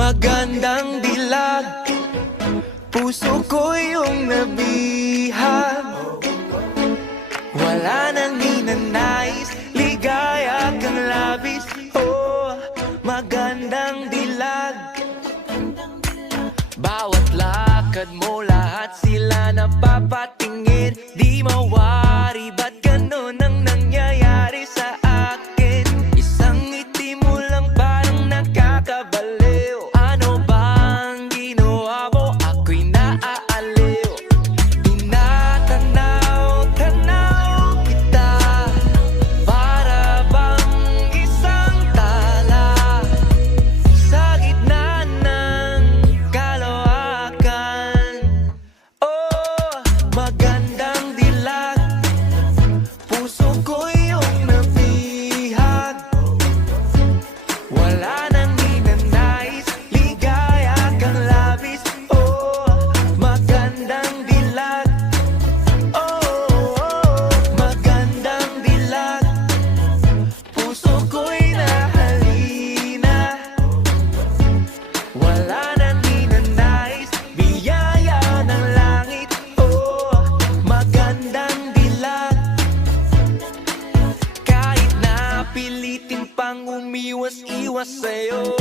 Magandang dilag, puso ko yung nabihag. Wala nang ninanais, ligaya kang labis. Oh, magandang dilag. Bawat lakad mo, lahat sila napapatingin. Di mawari, ba't ganun ang nangyayari sa akin? Isang ngiti mo lang parang nakakabaliw. Ano bang ginawa mo? Ako'y naaaliw. Tinatanaw-tanaw kita, para bang isang tala sa gitna ng kalawakan. Oh, magandang dilag, puso ko yung nabihag. Wala nang ninanais, ligaya kang labis. Oh, magandang dilag. Oh, magandang dilag, puso ko'y nahalina. Wala nang ninanais, biyaya ng langit. Oh, magandang dilag. Kahit na pilitin pang umiwas-iwas sa'yo,